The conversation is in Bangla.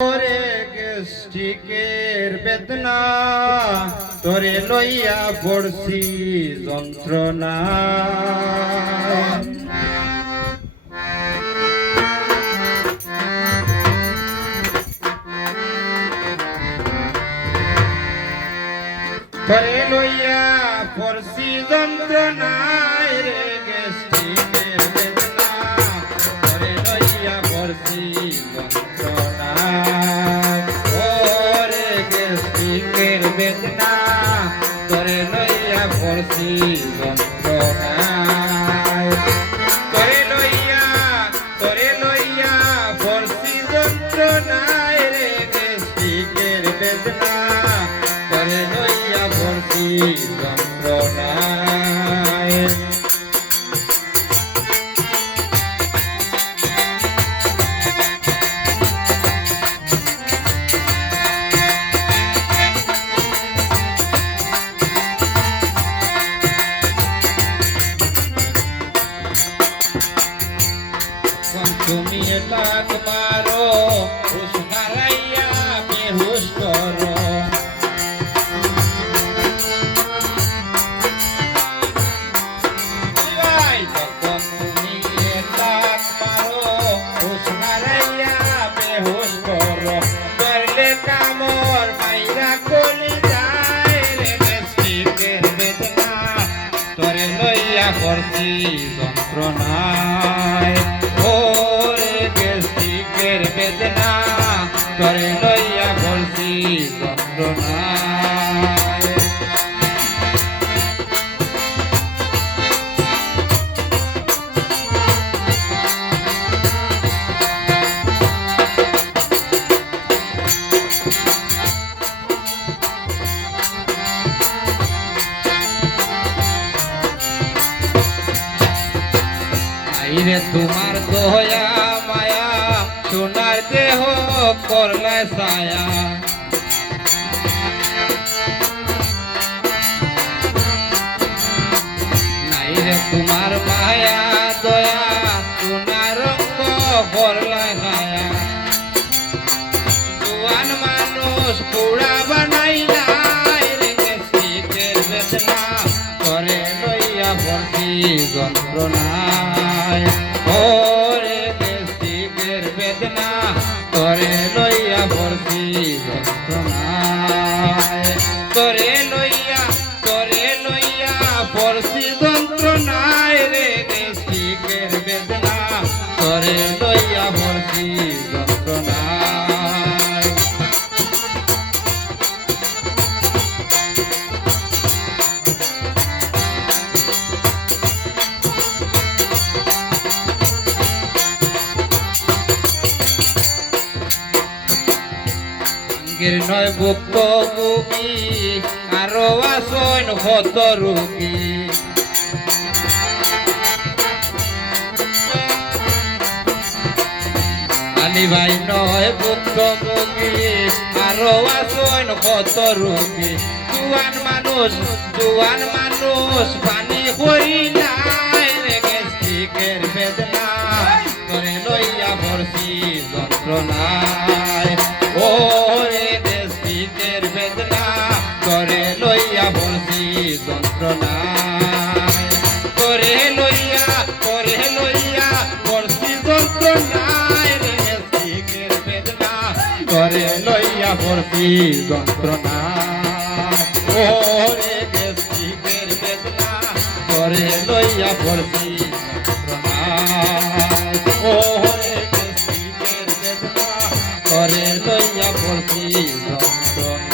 ওরে গেস্টিকের বেদনা তোরে লইয়া পড়ছি যন্ত্রণা তোরে লইয়া পড়ছি যন্ত্রণায় রে গেস্টিকের বেদনা তোরে লইয়া পড়ছি যন্ত্রণা ওরে গেস্টিকের বেদনা তোরে লইয়া পড়ছি যন্ত্রণা তোরে লইয়া পড়ছি যন্ত্রণায় রে গেস্টিকের বেদনা তোরে লইয়া পড়ছি যন্ত্রণায় তুমি লাগ মারো হুশ হারাইয়া বেহুশ করো যখন তুমি লাগ মারো হুশ হারাইয়া বেহুশ করো করলে কামর মাইরা কলি যায় রে গেস্টিকের বেদনা তোরে লইয়া করছি যন্ত্রণায় বেদনা তোরে লইয়া বলছি যন্ত্রণায় আইরে তোমার দয়া মায়া সোনার দেহ করলে ছায়া নাই রে তোমার মায়া দয়া সোনার রঙ্গ করলে ছায়া জোয়ান মানুষ পুরা বানাইলাই রে গেস্টিকের বেদনা করে লইয়া পড়ছি যন্ত্রণায় ওরে গেস্টিকের বেদনা তোরে লইয়া পড়ছি যন্ত্রণায় তোরে লইয়া পড়ছি যন্ত্রণায় রে গেস্টিকের বেদনা তোরে লইয়া পড়ছি যন্ত্রণায় নয় ভুক্ত ভোগী আরো আসন ক্ষত রোগী আলি ভাই নয় ভুক্ত ভোগী আরো আসন ক্ষত রোগী জুয়ান মানুষ পানি করি নাই রে গেস্টিকের বেদনা তোরে লইয়া পড়ছি যন্ত্রণায় ওরে গেস্টিকের বেদনা তোরে লইয়া পড়ছি যন্ত্রণায় তোরে লইয়া পড়ছি যন্ত্রণায় রে গেস্টিকের বেদনা তোরে লইয়া পড়ছি যন্ত্রণায় ওরে গেস্টিকের বেদনা তোরে লইয়া পড়ছি যন্ত্রণায় ওরে গেস্টিকের বেদনা তোরে লইয়া পড়ছি যন্ত্রণায়।